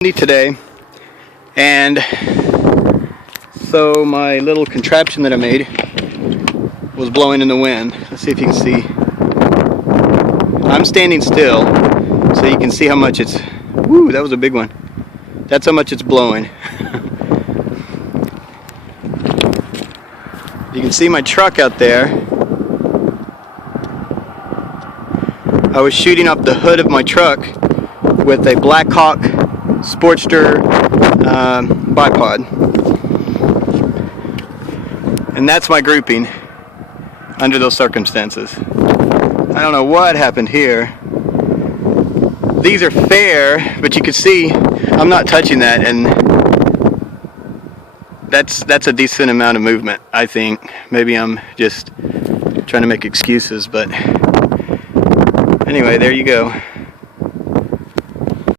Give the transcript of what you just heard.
Today, and so my little contraption that I made was blowing in the wind. Let's see if you can see. I'm standing still so you can see how much it's, woo, that was a big one. That's how much it's blowing. You can see my truck out there. I was shooting up the hood of my truck with a Blackhawk Sportster bipod, and that's my grouping under those circumstances. I don't know what happened here. These are fair, but you can see I'm not touching that, and that's a decent amount of movement. I think maybe I'm just trying to make excuses, but anyway, there you go.